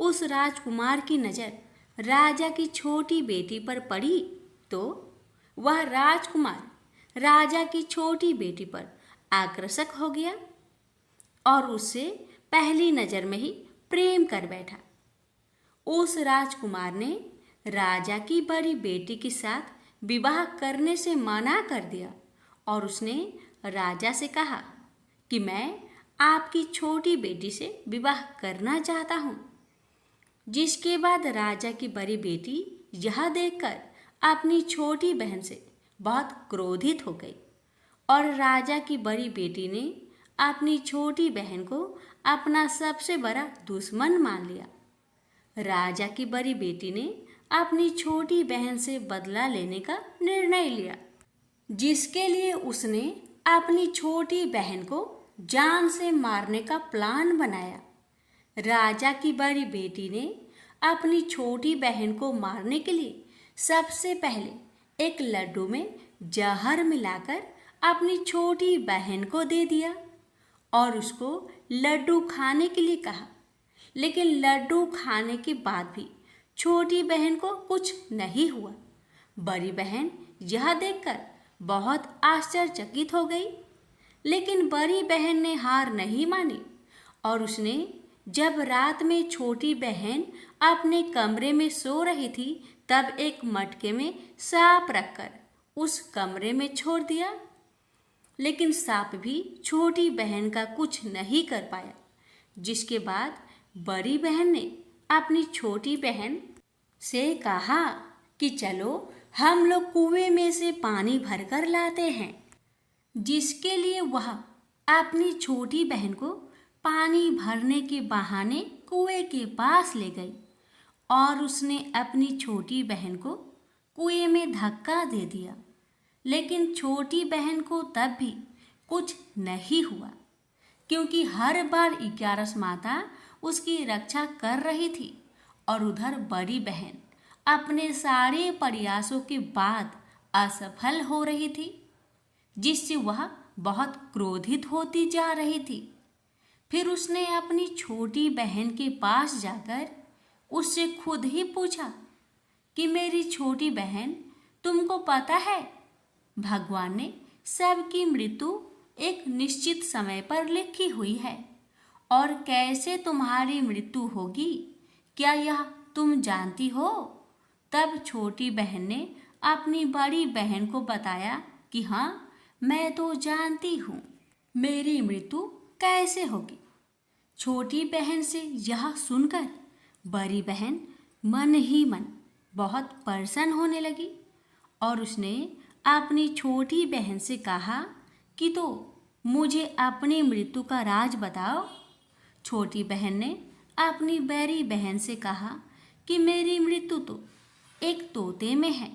उस राजकुमार की नज़र राजा की छोटी बेटी पर पड़ी, तो वह राजकुमार राजा की छोटी बेटी पर आकर्षक हो गया और उससे पहली नजर में ही प्रेम कर बैठा। उस राजकुमार ने राजा की बड़ी बेटी के साथ विवाह करने से मना कर दिया और उसने राजा से कहा कि मैं आपकी छोटी बेटी से विवाह करना चाहता हूँ। जिसके बाद राजा की बड़ी बेटी यह देखकर अपनी छोटी बहन से बहुत क्रोधित हो गई और राजा की बड़ी बेटी ने अपनी छोटी बहन को अपना सबसे बड़ा दुश्मन मान लिया। राजा की बड़ी बेटी ने अपनी छोटी बहन से बदला लेने का निर्णय लिया, जिसके लिए उसने अपनी छोटी बहन को जान से मारने का प्लान बनाया। राजा की बड़ी बेटी ने अपनी छोटी बहन को मारने के लिए सबसे पहले एक लड्डू में जहर मिलाकर अपनी छोटी बहन को दे दिया और उसको लड्डू खाने के लिए कहा। लेकिन लड्डू खाने के बाद भी छोटी बहन को कुछ नहीं हुआ। बड़ी बहन यह देखकर बहुत आश्चर्यचकित हो गई, लेकिन बड़ी बहन ने हार नहीं मानी और उसने जब रात में छोटी बहन अपने कमरे में सो रही थी तब एक मटके में सांप रखकर उस कमरे में छोड़ दिया। लेकिन सांप भी छोटी बहन का कुछ नहीं कर पाया। जिसके बाद बड़ी बहन ने अपनी छोटी बहन से कहा कि चलो हम लोग कुएं में से पानी भरकर लाते हैं। जिसके लिए वह अपनी छोटी बहन को पानी भरने के बहाने कुएं के पास ले गई और उसने अपनी छोटी बहन को कुएं में धक्का दे दिया। लेकिन छोटी बहन को तब भी कुछ नहीं हुआ, क्योंकि हर बार 11 माता उसकी रक्षा कर रही थी और उधर बड़ी बहन अपने सारे प्रयासों के बाद असफल हो रही थी, जिससे वह बहुत क्रोधित होती जा रही थी। फिर उसने अपनी छोटी बहन के पास जाकर उससे खुद ही पूछा कि मेरी छोटी बहन, तुमको पता है भगवान ने सबकी मृत्यु एक निश्चित समय पर लिखी हुई है और कैसे तुम्हारी मृत्यु होगी, क्या यह तुम जानती हो? तब छोटी बहन ने अपनी बड़ी बहन को बताया कि हाँ, मैं तो जानती हूँ मेरी मृत्यु कैसे होगी। छोटी बहन से यह सुनकर बड़ी बहन मन ही मन बहुत प्रसन्न होने लगी और उसने अपनी छोटी बहन से कहा कि तो मुझे अपनी मृत्यु का राज बताओ। छोटी बहन ने अपनी बड़ी बहन से कहा कि मेरी मृत्यु तो एक तोते में है,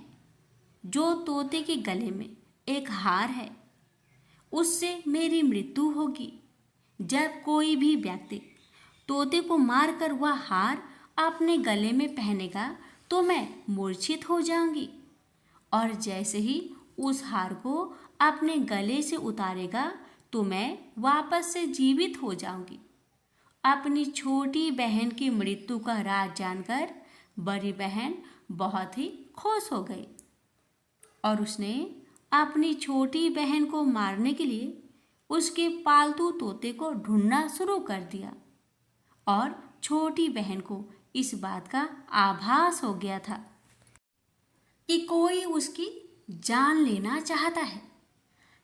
जो तोते के गले में एक हार है, उससे मेरी मृत्यु होगी। जब कोई भी व्यक्ति तोते को मारकर वह हार अपने गले में पहनेगा तो मैं मूर्छित हो जाऊंगी, और जैसे ही उस हार को अपने गले से उतारेगा तो मैं वापस से जीवित हो जाऊंगी। अपनी छोटी बहन की मृत्यु का राज जानकर बड़ी बहन बहुत ही खुश हो गई और उसने अपनी छोटी बहन को मारने के लिए उसके पालतू तोते को ढूंढना शुरू कर दिया और छोटी बहन को इस बात का आभास हो गया था कि कोई उसकी जान लेना चाहता है,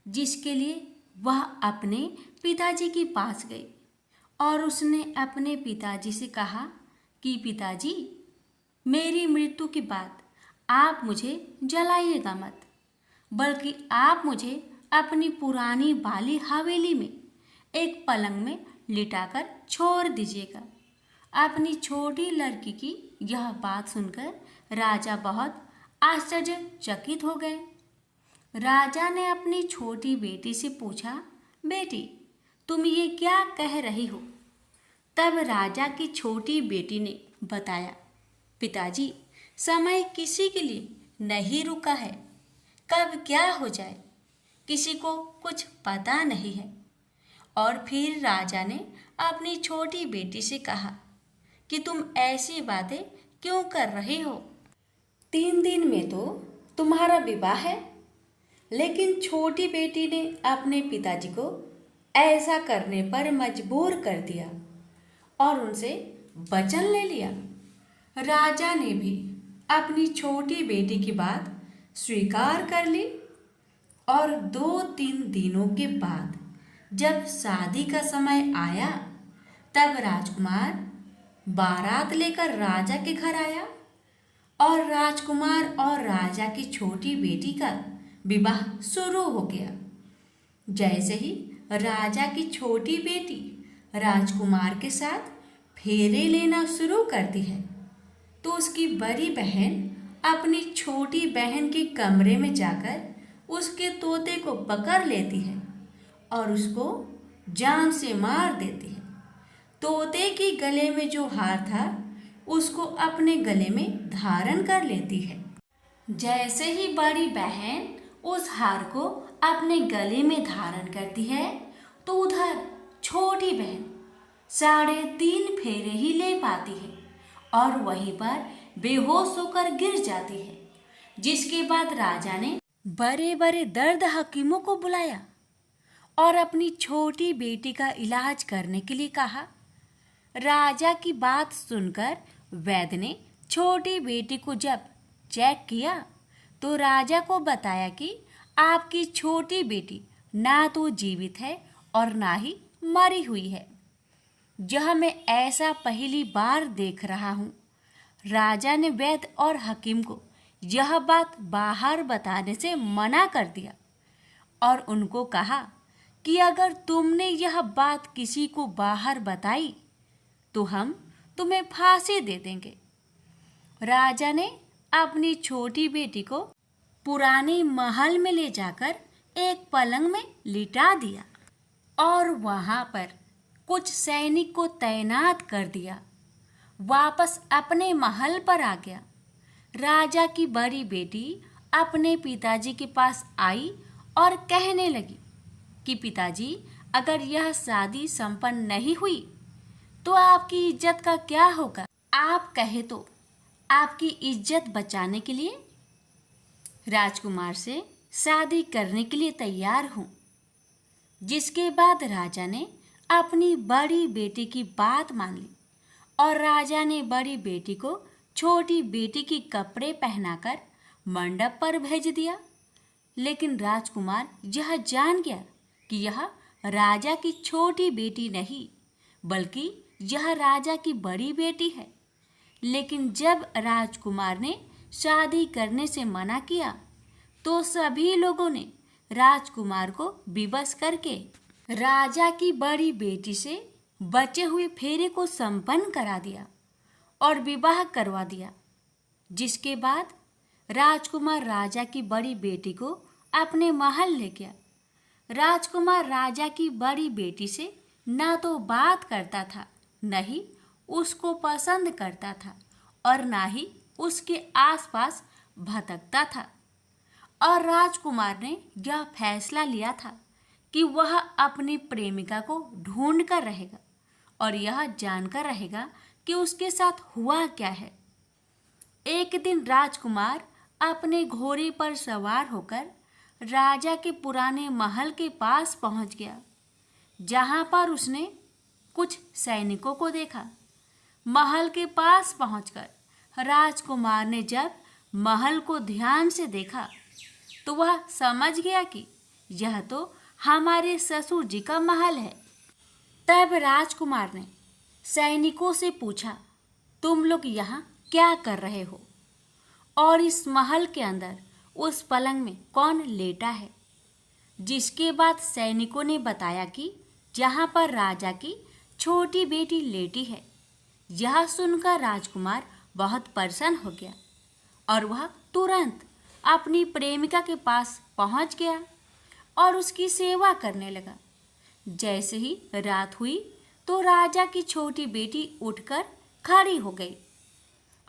जिसके लिए वह अपने पिताजी के पास गई और उसने अपने पिताजी से कहा कि पिताजी, मेरी मृत्यु के बाद आप मुझे जलाइएगा मत, बल्कि आप मुझे अपनी पुरानी वाली हवेली में एक पलंग में लिटाकर छोड़ दीजिएगा। अपनी छोटी लड़की की यह बात सुनकर राजा बहुत आश्चर्यचकित हो गए। राजा ने अपनी छोटी बेटी से पूछा, बेटी, तुम ये क्या कह रही हो? तब राजा की छोटी बेटी ने बताया, पिताजी, समय किसी के लिए नहीं रुका है, कब क्या हो जाए किसी को कुछ पता नहीं है। और फिर राजा ने अपनी छोटी बेटी से कहा कि तुम ऐसी बातें क्यों कर रही हो? 3 दिन में तो तुम्हारा विवाह है लेकिन छोटी बेटी ने अपने पिताजी को ऐसा करने पर मजबूर कर दिया और उनसे वचन ले लिया। राजा ने भी अपनी छोटी बेटी की बात स्वीकार कर ली और 2-3 दिनों के बाद जब शादी का समय आया तब राजकुमार बारात लेकर राजा के घर आया और राजकुमार और राजा की छोटी बेटी का विवाह शुरू हो गया। जैसे ही राजा की छोटी बेटी राजकुमार के साथ फेरे लेना शुरू करती है तो उसकी बड़ी बहन अपनी छोटी बहन के कमरे में जाकर उसके तोते को पकड़ लेती है और उसको जान से मार देती है। तोते के गले में जो हार था उसको अपने गले में धारण कर लेती है। जैसे ही बड़ी बहन उस हार को अपने गले में धारण करती है तो उधर छोटी बहन 3.5 फेरे ही ले पाती है और वहीं पर बेहोश होकर गिर जाती है। जिसके बाद राजा ने बड़े बड़े दर्द हकीमों को बुलाया और अपनी छोटी बेटी का इलाज करने के लिए कहा। राजा की बात सुनकर वैद्य ने छोटी बेटी को जब चेक किया तो राजा को बताया कि आपकी छोटी बेटी ना तो जीवित है और ना ही मरी हुई है। यह मैं ऐसा पहली बार देख रहा हूँ। राजा ने वैद्य और हकीम को यह बात बाहर बताने से मना कर दिया और उनको कहा कि अगर तुमने यह बात किसी को बाहर बताई तो हम तुम्हें फांसी दे देंगे। राजा ने अपनी छोटी बेटी को पुराने महल में ले जाकर एक पलंग में लिटा दिया और वहां पर कुछ सैनिक को तैनात कर दिया। वापस अपने महल पर आ गया। राजा की बड़ी बेटी अपने पिताजी के पास आई और कहने लगी कि पिताजी, अगर यह शादी संपन्न नहीं हुई तो आपकी इज्जत का क्या होगा? आप कहे तो आपकी इज्जत बचाने के लिए राजकुमार से शादी करने के लिए तैयार हूँ। जिसके बाद राजा ने अपनी बड़ी बेटी की बात मान ली और राजा ने बड़ी बेटी को छोटी बेटी की कपड़े पहनाकर मंडप पर भेज दिया। लेकिन राजकुमार यह जान गया कि यह राजा की छोटी बेटी नहीं बल्कि यह राजा की बड़ी बेटी है। लेकिन जब राजकुमार ने शादी करने से मना किया तो सभी लोगों ने राजकुमार को विवश करके राजा की बड़ी बेटी से बचे हुए फेरे को संपन्न करा दिया और विवाह करवा दिया। जिसके बाद राजकुमार राजा की बड़ी बेटी को अपने महल ले गया। राजकुमार राजा की बड़ी बेटी से ना तो बात करता था, न ही उसको पसंद करता था और ना ही उसके आसपास भटकता था। और राजकुमार ने यह फैसला लिया था कि वह अपनी प्रेमिका को ढूंढ कर रहेगा और यह जानकर रहेगा कि उसके साथ हुआ क्या है। एक दिन राजकुमार अपने घोड़े पर सवार होकर राजा के पुराने महल के पास पहुंच गया, जहां पर उसने कुछ सैनिकों को देखा। महल के पास पहुंचकर राजकुमार ने जब महल को ध्यान से देखा तो वह समझ गया कि यह तो हमारे ससुर जी का महल है। तब राजकुमार ने सैनिकों से पूछा, तुम लोग यहाँ क्या कर रहे हो और इस महल के अंदर उस पलंग में कौन लेटा है? जिसके बाद सैनिकों ने बताया कि जहाँ पर राजा की छोटी बेटी लेटी है। यह सुनकर राजकुमार बहुत प्रसन्न हो गया और वह तुरंत अपनी प्रेमिका के पास पहुंच गया और उसकी सेवा करने लगा। जैसे ही रात हुई तो राजा की छोटी बेटी उठकर खड़ी हो गई।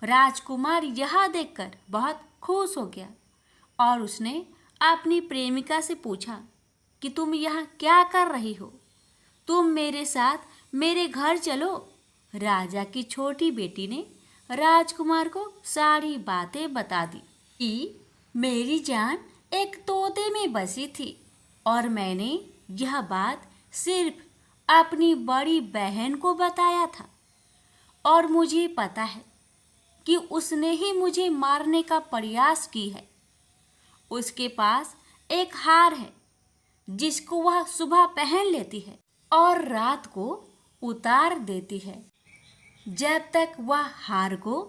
राजकुमार यह देखकर बहुत खुश हो गया और उसने अपनी प्रेमिका से पूछा कि तुम यहाँ क्या कर रही हो? तुम मेरे साथ मेरे घर चलो। राजा की छोटी बेटी ने राजकुमार को सारी बातें बता दी कि मेरी जान, एक तोते में बसी थी और मैंने यह बात सिर्फ अपनी बड़ी बहन को बताया था और मुझे पता है कि उसने ही मुझे मारने का प्रयास की है। उसके पास एक हार है जिसको वह सुबह पहन लेती है और रात को उतार देती है। जब तक वह हार को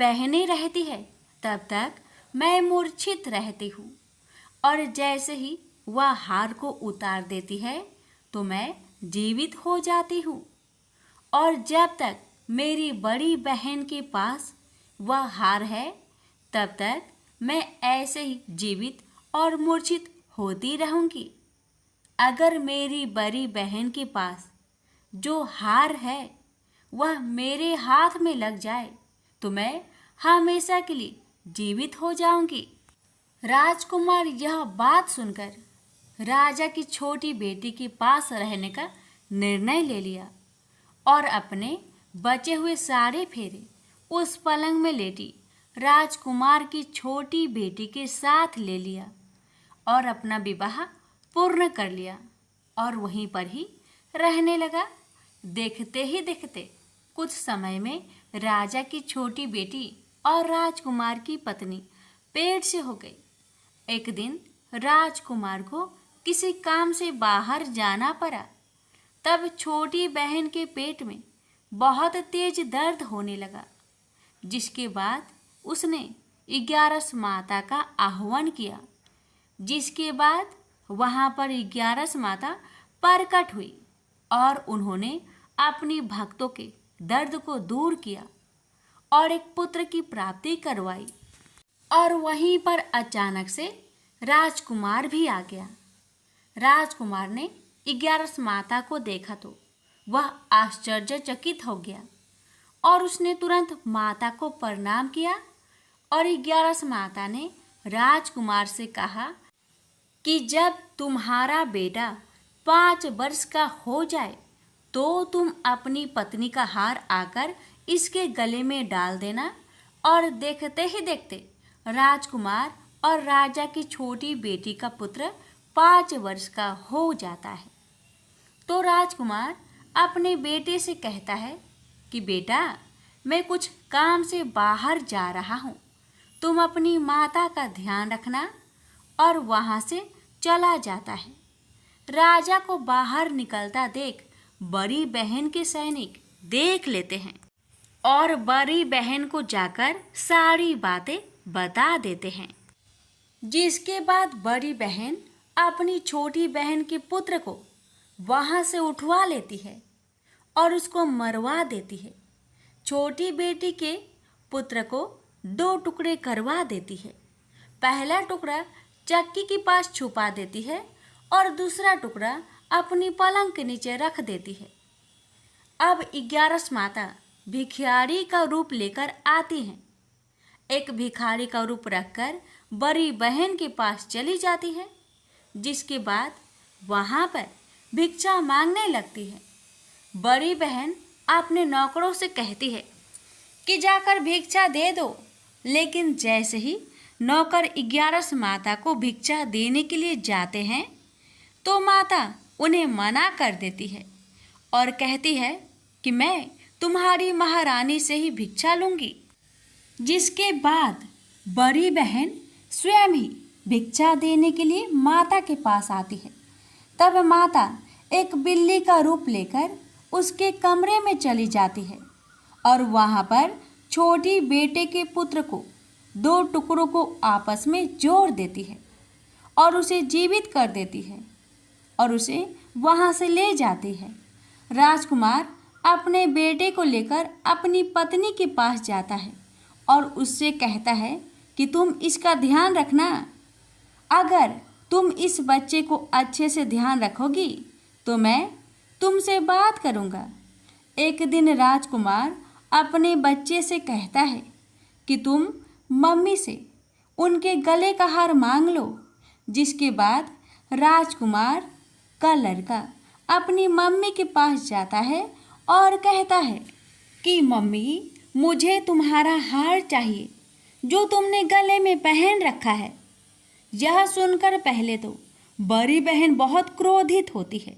पहने रहती है तब तक मैं मूर्छित रहती हूँ और जैसे ही वह हार को उतार देती है तो मैं जीवित हो जाती हूँ। और जब तक मेरी बड़ी बहन के पास वह हार है तब तक मैं ऐसे ही जीवित और मूर्छित होती रहूँगी। अगर मेरी बड़ी बहन के पास जो हार है वह मेरे हाथ में लग जाए तो मैं हमेशा के लिए जीवित हो जाऊंगी। राजकुमार यह बात सुनकर राजा की छोटी बेटी के पास रहने का निर्णय ले लिया और अपने बचे हुए सारे फेरे उस पलंग में लेटी राजकुमार की छोटी बेटी के साथ ले लिया और अपना विवाह पूर्ण कर लिया और वहीं पर ही रहने लगा। देखते ही देखते कुछ समय में राजा की छोटी बेटी और राजकुमार की पत्नी पेट से हो गई। एक दिन राजकुमार को किसी काम से बाहर जाना पड़ा। तब छोटी बहन के पेट में बहुत तेज दर्द होने लगा, जिसके बाद उसने 11 माता का आह्वान किया। जिसके बाद वहाँ पर 11 माता प्रकट हुई और उन्होंने अपनी भक्तों के दर्द को दूर किया और एक पुत्र की प्राप्ति करवाई। और वहीं पर अचानक से राजकुमार भी आ गया। राजकुमार ने 11 माता को देखा तो वह आश्चर्यचकित हो गया और उसने तुरंत माता को प्रणाम किया। और 11 माता ने राजकुमार से कहा कि जब तुम्हारा बेटा 5 वर्ष का हो जाए तो तुम अपनी पत्नी का हार आकर इसके गले में डाल देना। और देखते ही देखते राजकुमार और राजा की छोटी बेटी का पुत्र 5 वर्ष का हो जाता है। तो राजकुमार अपने बेटे से कहता है कि बेटा, मैं कुछ काम से बाहर जा रहा हूँ, तुम अपनी माता का ध्यान रखना। और वहाँ से चला जाता है। राजा को बाहर निकलता देख बड़ी बहन के सैनिक देख लेते हैं और बड़ी बहन को जाकर सारी बातें बता देते हैं। जिसके बाद बड़ी बहन अपनी छोटी बहन के पुत्र को वहाँ से उठवा लेती है और उसको मरवा देती है। छोटी बेटी के पुत्र को 2 टुकड़े करवा देती है। पहला टुकड़ा चक्की के पास छुपा देती है और दूसरा टुकड़ा अपनी पलंग के नीचे रख देती है। अब 11 माता भिखारी का रूप लेकर आती हैं। एक भिखारी का रूप रखकर बड़ी बहन के पास चली जाती है। जिसके बाद वहाँ पर भिक्षा मांगने लगती है। बड़ी बहन अपने नौकरों से कहती है कि जाकर भिक्षा दे दो। लेकिन जैसे ही नौकर 11 माता को भिक्षा देने के लिए जाते हैं तो माता उन्हें मना कर देती है और कहती है कि मैं तुम्हारी महारानी से ही भिक्षा लूँगी। जिसके बाद बड़ी बहन स्वयं ही भिक्षा देने के लिए माता के पास आती है। तब माता एक बिल्ली का रूप लेकर उसके कमरे में चली जाती है और वहाँ पर छोटी बेटे के पुत्र को 2 टुकड़ों को आपस में जोड़ देती है और उसे जीवित कर देती है और उसे वहाँ से ले जाती है। राजकुमार अपने बेटे को लेकर अपनी पत्नी के पास जाता है और उससे कहता है कि तुम इसका ध्यान रखना। अगर तुम इस बच्चे को अच्छे से ध्यान रखोगी तो मैं तुमसे बात करूँगा। एक दिन राजकुमार अपने बच्चे से कहता है कि तुम मम्मी से उनके गले का हार मांग लो। जिसके बाद राजकुमार का लड़का अपनी मम्मी के पास जाता है और कहता है कि मम्मी, मुझे तुम्हारा हार चाहिए जो तुमने गले में पहन रखा है। यह सुनकर पहले तो बड़ी बहन बहुत क्रोधित होती है,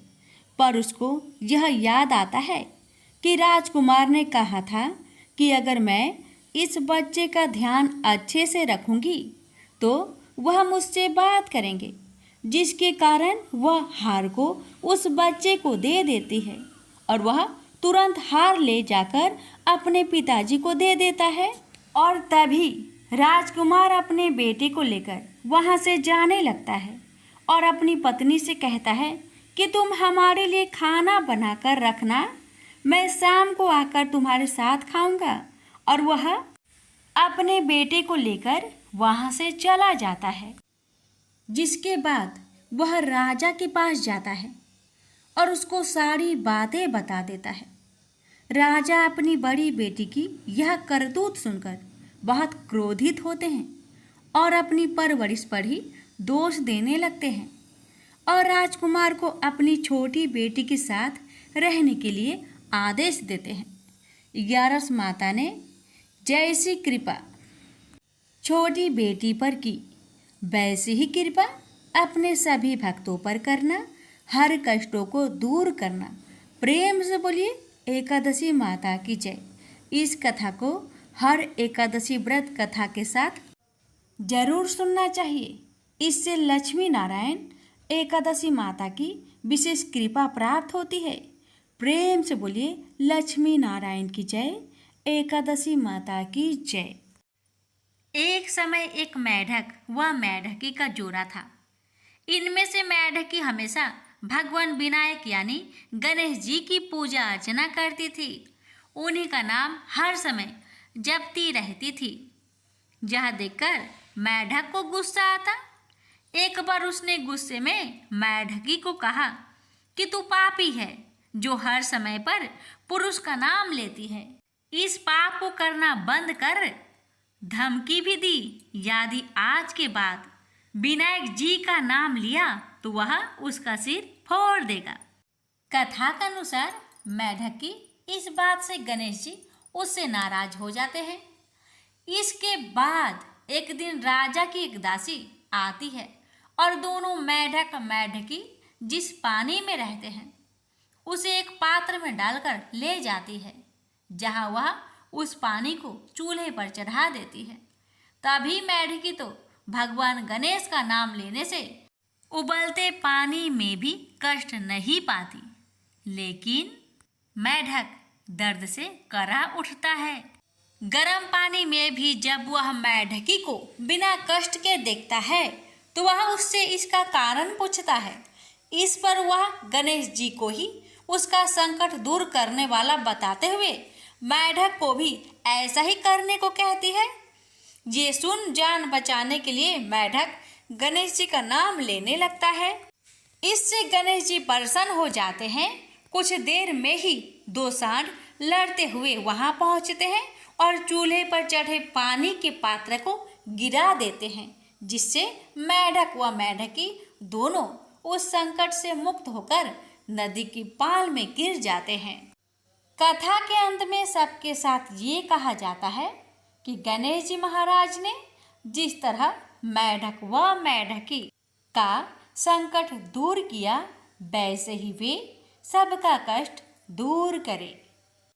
पर उसको यह याद आता है कि राजकुमार ने कहा था कि अगर मैं इस बच्चे का ध्यान अच्छे से रखूंगी तो वह मुझसे बात करेंगे, जिसके कारण वह हार को उस बच्चे को दे देती है और वह तुरंत हार ले जाकर अपने पिताजी को दे देता है। और तभी राजकुमार अपने बेटे को लेकर वहाँ से जाने लगता है और अपनी पत्नी से कहता है कि तुम हमारे लिए खाना बनाकर रखना, मैं शाम को आकर तुम्हारे साथ खाऊंगा। और वह अपने बेटे को लेकर वहाँ से चला जाता है, जिसके बाद वह राजा के पास जाता है और उसको सारी बातें बता देता है। राजा अपनी बड़ी बेटी की यह करतूत सुनकर बहुत क्रोधित होते हैं और अपनी परवरिश पर ही दोष देने लगते हैं और राजकुमार को अपनी छोटी बेटी के साथ रहने के लिए आदेश देते हैं। 11 माता ने जैसी कृपा छोटी बेटी पर की, वैसी ही कृपा अपने सभी भक्तों पर करना, हर कष्टों को दूर करना। प्रेम से बोलिए एकादशी माता की जय। इस कथा को हर एकादशी व्रत कथा के साथ जरूर सुनना चाहिए। इससे लक्ष्मी नारायण एकादशी माता की विशेष कृपा प्राप्त होती है। प्रेम से बोलिए लक्ष्मी नारायण की जय, एकादशी माता की जय। एक समय एक मेढक व मेढकी का जोड़ा था। इनमें से मेढकी हमेशा भगवान विनायक यानी गणेश जी की पूजा अर्चना करती थी। उन्हीं का नाम हर समय जपती रहती थी। यह देखकर मेढक को गुस्सा आता। एक बार उसने गुस्से में मेढकी को कहा कि तू पापी है जो हर समय पर पुरुष का नाम लेती है। इस पाप को करना बंद कर। धमकी भी दी, यदि आज के बाद विनायक जी का नाम लिया तो वह उसका सिर फोड़ देगा। कथा के अनुसार मेढकी इस बात से गणेश जी उससे नाराज हो जाते हैं। इसके बाद एक दिन राजा की एक दासी आती है और दोनों मेढक मेढकी जिस पानी में रहते हैं उसे एक पात्र में डालकर ले जाती है, जहां वह उस पानी को चूल्हे पर चढ़ा देती है। तभी मेढकी तो भगवान गणेश का नाम लेने से उबलते पानी में भी कष्ट नहीं पाती, लेकिन मेढक दर्द से करा उठता है। गर्म पानी में भी जब वह मेढकी को बिना कष्ट के देखता है तो वह उससे इसका कारण पूछता है। इस पर वह गणेश जी को ही उसका संकट दूर करने वाला बताते हुए मेढक को भी ऐसा ही करने को कहती है। ये सुन जान बचाने के लिए मेढक गणेश जी का नाम लेने लगता है। इससे गणेश जी प्रसन्न हो जाते हैं। कुछ देर में ही दो सांड लड़ते हुए वहां पहुंचते हैं और चूल्हे पर चढ़े पानी के पात्र को गिरा देते हैं, जिससे मेढक व मेढकी दोनों उस संकट से मुक्त होकर नदी की पाल में गिर जाते हैं। कथा के अंत में सबके साथ ये कहा जाता है कि गणेश जी महाराज ने जिस तरह मेढक व मेढकी का संकट दूर किया, वैसे ही वे सबका कष्ट दूर करें।